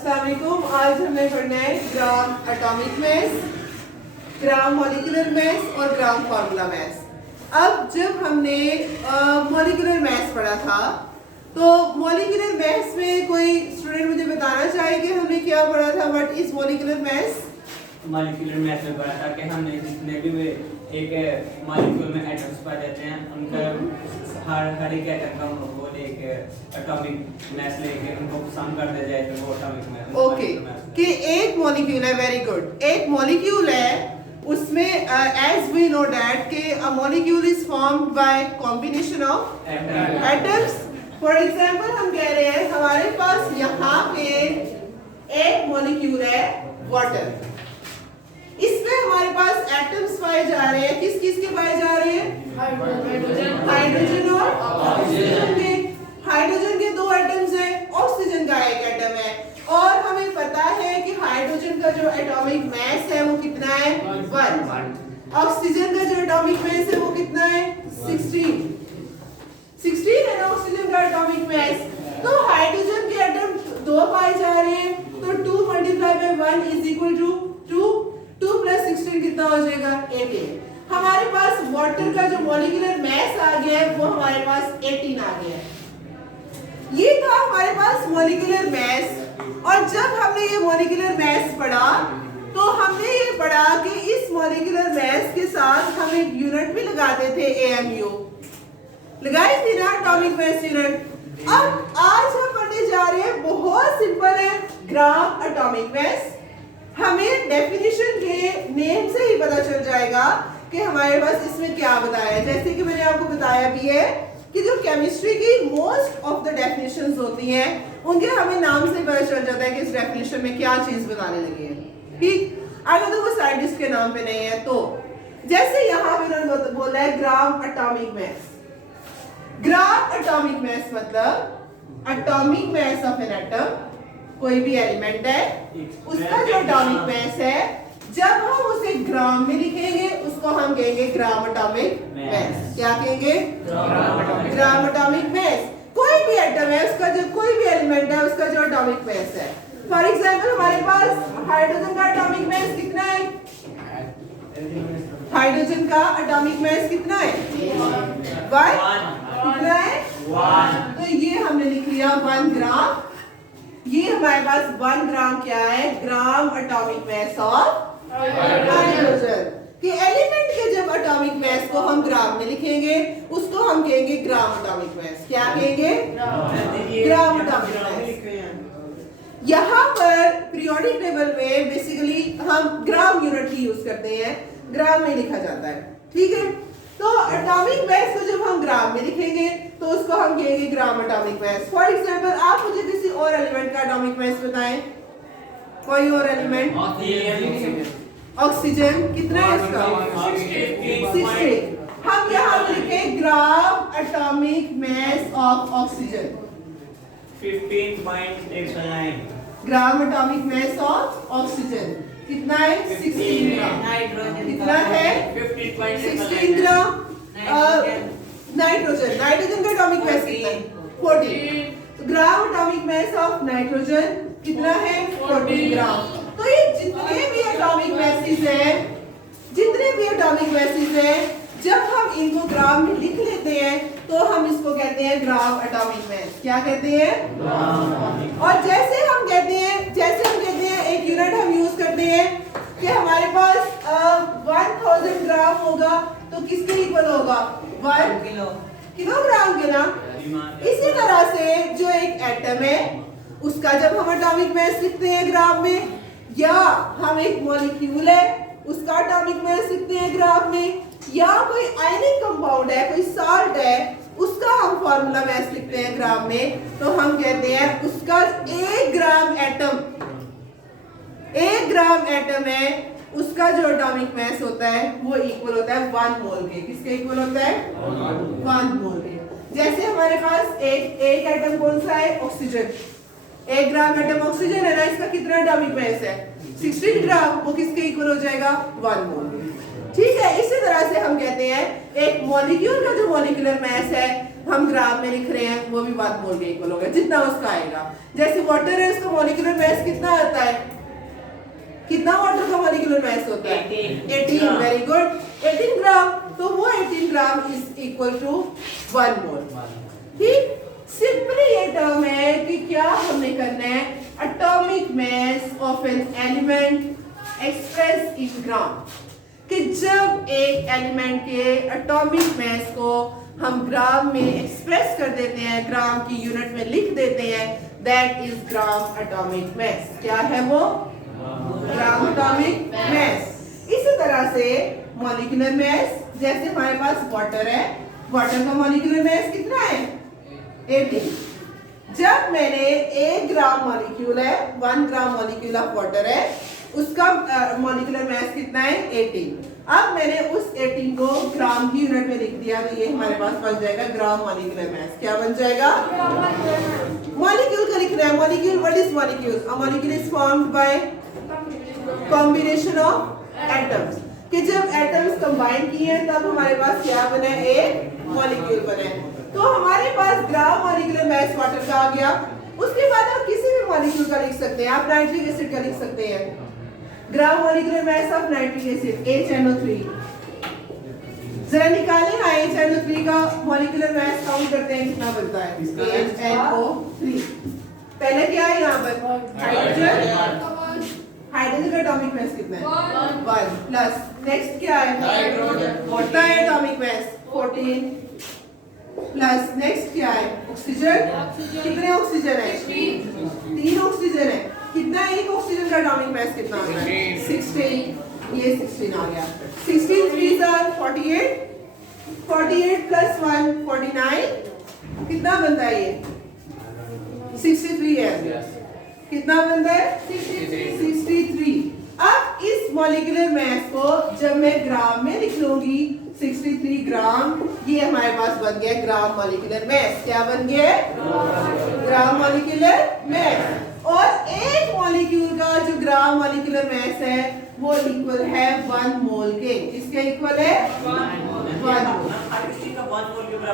अस्सलाम वालेकुम। आज हमने पढ़ना है ग्राम एटॉमिक मास, ग्राम मॉलिक्यूलर मास और ग्राम फार्मूला मास। अब जब हमने मॉलिक्यूलर मास पढ़ा था तो मॉलिक्यूलर मास में कोई स्टूडेंट मुझे बताना चाहे कि हमने क्या पढ़ा था? What is molecular mass? Molecular mass में पढ़ा था कि हमने जितने भी एक मॉलिक्यूल में एटम्स पाए जाते हैं उनका हर एक एटम का वो एक एटॉमिक मास लेके उनको सम कर दिया जाए तो वो एटॉमिक मास। ओके कि एक मॉलिक्यूल है, वेरी गुड, एक मॉलिक्यूल है उसमें एज वी नो दैट कि a molecule is formed by combination of atoms. For example हम कह रहे हैं हमारे पास यहाँ पे एक मॉलिक्यूल है वाटर, इसमें हमारे पास एटम्स पाए जा रहे हैं। किस किस के पाए जा रहे हैं? हाइड्रोजन और ऑक्सीजन के। हाइड्रोजन के दो एटम्स हैं, ऑक्सीजन का एक एटम है, और हमें पता है कि हाइड्रोजन का जो एटॉमिक मास है वो कितना है? 1। ऑक्सीजन का जो एटॉमिक मास है वो कितना है? 16 है ना ऑक्सीजन का एटॉमिक मास। तो हाइड्रोजन के एटम दो पाए जा रहे हैं, तो 2 multiply by 1 is equal to 2। 2 plus 16 कितना हो जाएगा? 18। हमारे पास वाटर का जो मॉलिक्यूलर मास आ गया है वो हमारे पास 18 आ गया है। ये था हमारे पास मॉलिक्यूलर मास। और जब हमने ये मॉलिक्यूलर मास पढ़ा तो हमने ये पढ़ा कि इस मॉलिक्यूलर मास के साथ हम एक यूनिट भी लगाते थे, AMU लगाई थी ना, एटॉमिक मास यूनिट। अब आज हम पढ़ने जा रहे हैं, बहुत सिंपल है, ग्राम एटॉमिक मास। हमें डेफिनेशन के नेम से ही पता चल जाएगा कि हमारे पास इसमें क्या बताया है। जैसे कि मैंने आपको बताया भी है कि जो केमिस्ट्री की मोस्ट ऑफ द डेफिनेशंस होती हैं उनके हमें नाम से पता चल जाता है कि इस डेफिनेशन में क्या चीज बताने लगी है। ठीक, अगर तो वो साइंटिस्ट के नाम पे नहीं है तो जैसे यहाँ पे उन्होंने बोला है ग्राम एटॉमिक मास। ग्राम एटॉमिक मास मतलब atomic mass of an atom, कोई भी एलिमेंट है उसका जो एटॉमिक मास है, जब हम उसे ग्राम में लिखेंगे उसको हम कहेंगे ग्राम एटॉमिक मास। क्या कहेंगे? ग्राम एटॉमिक मास। कोई भी एटम है उसका जो, कोई भी एलिमेंट है उसका जो एटॉमिक मास है। फॉर एग्जांपल हमारे पास हाइड्रोजन का एटॉमिक मास कितना है? हाइड्रोजन का एटॉमिक मास कितना है? 1। कितना है? 1। तो ये हमने लिख लिया 1 ग्राम। ये हमारे पास 1 ग्राम क्या है? ग्राम एटॉमिक मास ऑफ हाइड्रोजन। कि एलिमेंट के जब एटॉमिक मास को हम ग्राम में लिखेंगे उसको हम कहेंगे ग्राम एटॉमिक मास। क्या कहेंगे? ग्राम एटॉमिक मास। यहाँ पर पीरियोडिक टेबल में बेसिकली हम ग्राम यूनिट ही यूज करते हैं, ग्राम में लिखा जाता है। ठीक है, तो एटॉमिक मास को जब हम ग्राम में लिखेंगे तो उसको हम कहेंगे ग्राम एटॉमिक मास। फॉर एग्जांपल आप मुझे किसी और एलिमेंट का एटॉमिक मास बताएं, कोई और एलिमेंट। ऑक्सीजन कितना है इसका? 16। हम यहाँ लिखें ग्राम atomic mass of oxygen 15.89। Gram atomic mass of oxygen कितना है? 16 ग्राम। कितना है? 16 ग्राम। नाइट्रोजन, नाइट्रोजन का एटॉमिक मास कितना है? 14। तो ग्राम एटॉमिक मास ऑफ नाइट्रोजन कितना है? 14 ग्राम। तो ये जितने भी एटॉमिक मासेस हैं, जितने भी एटॉमिक मासेस हैं, जब हम इनको ग्राम में लिख लेते हैं तो हम इसको कहते हैं ग्राम एटॉमिक मास। क्या कहते हैं? और जैसे हम कहते हैं एक यूनिट हम यूज करते हैं कि हमारे पास 1000 ग्राम होगा तो किसके इक्वल होगा? 1 किलोग्राम के ना। इसी तरह से जो एक एटम है उसका जब हम एटॉमिक मास लिखते हैं ग्राम में, या हम एक मॉलिक्यूल है उसका एटॉमिक मास लिखते हैं ग्राम में, या कोई आयनिक कंपाउंड है, कोई साल्ट है, उसका हम फार्मूला मास लिखते हैं ग्राम में, तो हम कहते हैं उसका 1 ग्राम एटम है, उसका जो एटॉमिक मास होता है वो इक्वल होता है 1 मोल के। किसके इक्वल होता है? 1 मोल के। जैसे हमारे पास एक एटम कौन सा है? ऑक्सीजन। 1 ग्राम एटम ऑक्सीजन है ना, इसका कितना एटॉमिक मास है? 16 ग्राम। वो किसके इक्वल हो जाएगा? 1 मोल। ठीक है, इसी तरह से हम कहते हैं एक मॉलिक्यूल का जो मॉलिक्यूलर मास है हम ग्राम में लिख रहे हैं वो भी 1 मोल के इक्वल होगा जितना उसका आएगा। जैसे वाटर है उसका मॉलिक्यूलर मास कितना आता है, कितना वाटर का मॉलिक्यूलर मास होता है 18, वेरी गुड 18 ग्राम, तो वो 18 ग्राम इज इक्वल टू 1 मोल। ठीक, सिंपली ये टर्म है कि क्या हमने करना है, atomic mass of an element express in gram, कि जब एक एलिमेंट के एटॉमिक मास को हम ग्राम में एक्सप्रेस कर देते हैं, ग्राम की यूनिट में लिख देते हैं, दैट इज ग्राम एटॉमिक मास। क्या है वो, ग्राम एटॉमिक मास। इसी तरह से मॉलिक्यूलर मास, जैसे हमारे पास वाटर है, वाटर का मॉलिक्यूलर मास कितना है 18। जब मैंने 1 ग्राम मॉलिक्यूल है, 1 ग्राम मॉलिक्यूल ऑफ वाटर है, उसका मॉलिक्यूलर मास कितना है 18। अब मैंने उस 18 को ग्राम की यूनिट में लिख दिया, तो ये हमारे पास बन जाएगा ग्राम मॉलिक्यूलर मास। क्या बन जाएगा, मॉलिक्यूल का लिखना है। Molecule, what is molecule, a molecule is formed by combination of atoms, कि जब एटम्स कंबाइन किए हैं तब हमारे पास क्या बना है, एक मॉलिक्यूल बना है। तो हमारे पास ग्राम मॉलिक्यूलर मास वाटर का आ गया। उसके बाद आप किसी भी मॉलिक्यूल का लिख सकते हैं, आप नाइट्रिक एसिड का लिख सकते हैं, ग्राम molecular mass of nitric acid HNO3। जरा निकालें HNO3 का मॉलिक्यूलर मास काउंट करते हैं कितना बनता है, HNO3। पहले क्या है यहाँ पर, हाइड्रोजन, हाइड्रोजन का एटॉमिक मास कितना है 1 प्लस, नेक्स्ट क्या है कितना है एटॉमिक मास 14 प्लस, नेक्स्ट क्या है ऑक्सीजन, कितने ऑक्सीजन है 3 ऑक्सीजन है, कितना एक ऑक्सीजन का एटॉमिक मास कितना होता है 16, ये 16 आ गया। 16 3 आर 48, 48 प्लस 1 49, कितना बनता है ये 63 है, कितना बनता है 63। अब इस मॉलिक्यूलर मास को जब मैं ग्राम में लिख लूंगी 63 ग्राम, ये हमारे पास बन गया ग्राम मॉलिक्यूलर मास। क्या बन गया, ग्राम मॉलिक्यूलर मास। और एक मॉलिक्यूल का जो ग्राम मॉलिक्यूलर मास है वो इक्वल है 1 मोल के, इसके इक्वल है 1 मोल।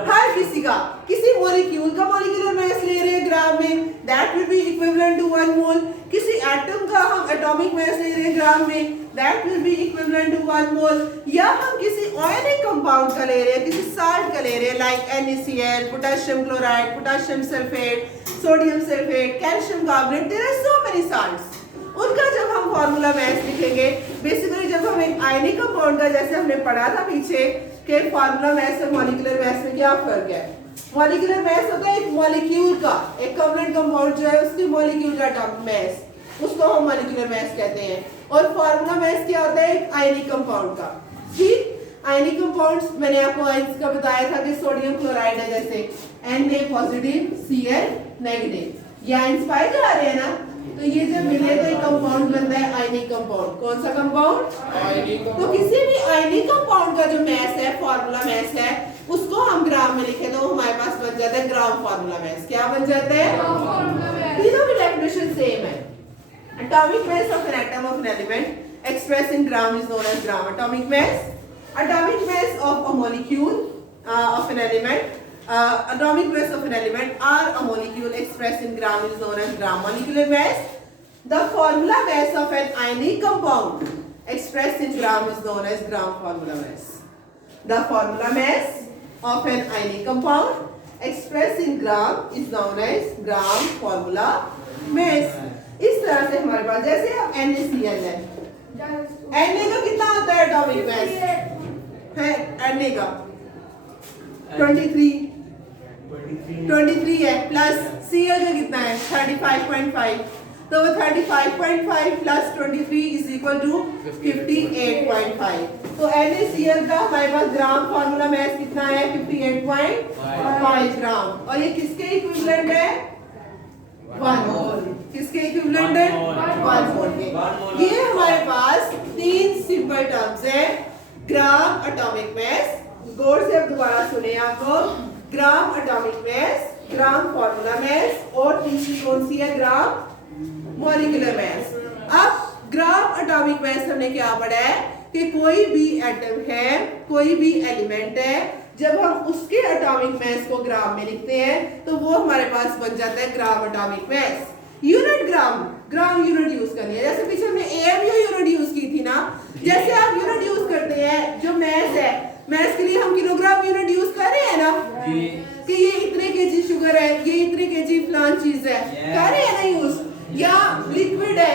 हर किसी का, किसी मॉलिक्यूल का मॉलिक्यूलर मास ले रहे हैं ग्राम में, that will be equivalent to 1 mole. किसी एटम का हम एटॉमिक मास ले रहे हैं ग्राम में, that will be equivalent to 1 mole. या हम किसी आयनिक कंपाउंड का ले रहे हैं, किसी साल्ट का ले रहे हैं, like NaCl, potassium chloride, potassium sulphate, sodium sulphate, calcium carbonate, there are so many salts. उनका जब हम फार्मूला मास लिखेंगे, बेसिकली जब हम एक आयनिक कंपाउंड का, जैसे हमने पढ़ा था पीछे कि फार्मूला मास और मॉलिक्यूलर मास में क्या फर्क है। मॉलिक्यूलर मास होता है एक मॉलिक्यूल का, एक कोवलेंट कंपाउंड जो है उसके मॉलिक्यूल का एटॉमिक मास, उसको हम मॉलिक्यूलर मास कहते हैं। और फार्मूला मास क्या होता है, एक आयनिक कंपाउंड का। ठीक, आयनिक कंपाउंड्स मैंने आपको आयंस का बताया था कि सोडियम क्लोराइड है, जैसे Na पॉजिटिव Cl नेगेटिव, ये आयंस पाए जा रहे हैं ना, तो ये जब मिले तो एक कंपाउंड बनता है आयनिक कंपाउंड। कौन सा कंपाउंड, आयनिक। तो किसी भी आयनिक कंपाउंड का जो मास है, फार्मूला मास है, उसको हम ग्राम में लिखे तो हमारे पास बन जाता है ग्राम फार्मूला मास। क्या बन जाता है, तीनों की डेफिनेशन सेम है। Atomic mass of an atom of an element express in gram is known as gram atomic mass. Atomic mass of a molecule of an element, atomic mass of an element or a molecule expressed in gram is known as gram molecular mass. The formula mass of an ionic compound expressed in gram is known as gram formula mass. The formula mass of an ionic compound expressed in gram is known as gram formula mass. इस तरह से हमारे पास, जैसे अब NaCl है, Na का कितना होता है एटॉमिक मास है, Na का 23 है, प्लस Cl का कितना है 35.5, तो वो 35.5 प्लस 23 इज इक्वल टू 58.5। तो NaCl का हमारे पास ग्राम फार्मूला मास कितना है 58.5 ग्राम, और ये किसके इक्विवेलेंट है 1 मोल। किसके इक्विवेलेंट है 1 मोल के। ये हमारे पास 3 सिंपल टर्म्स है, ग्राम एटॉमिक मास, गौर से अब दोबारा सुने आपको, ग्राम एटॉमिक मास, ग्राम फार्मूला मास, और तीसरी कौन सी है, ग्राम मॉलिक्यूलर मास। अब ग्राम एटॉमिक मास हमने क्या पढ़ा है कि कोई भी एटम है, कोई भी एलिमेंट है जब हम उसके एटॉमिक मास को ग्राम में लिखते हैं तो वो हमारे पास बन जाता है ग्राम एटॉमिक मास। यूनिट ग्राम, ग्राम यूनिट यूज करनी है। जैसे पीछे हमने एएमयू यूनिट यूज की थी ना, जैसे आप यूनिट यूज करते हैं जो मास है, मास के लिए हम किलोग्राम यूनिट यूज कर रहे हैं ना कि ये इतने केजी शुगर है, ये इतने केजी फलान चीज है, कर रहे हैं ना यूज। या लिक्विड है,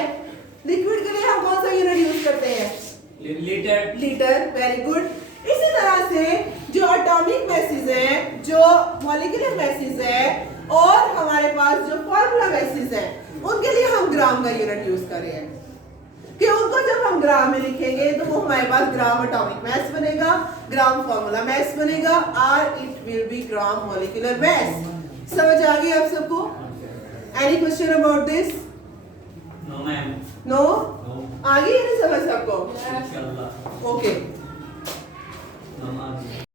लिक्विड के लिए हम कौन सा यूनिट यूज करते हैं? लीटर। Litre, very good. इसी तरह से जो एटॉमिक मैसेज है, जो मॉलिक्यूलर मैसेज है और हमारे पास जो फॉर्मूला मैसेज है, उनके लिए हम ग्राम का यूनिट यूज कर रहे हैं कि उनको जब हम ग्राम में लिखेंगे तो वो हमारे पास ग्राम एटॉमिक मास बनेगा, ग्राम फॉर्मूला मास बनेगा, और it will be gram molecular mass. समझ आ गई आप सबको? Any question about this? No ma'am. No? आ गई है ना समझ सबको? इंशाल्लाह। ओके। नमाज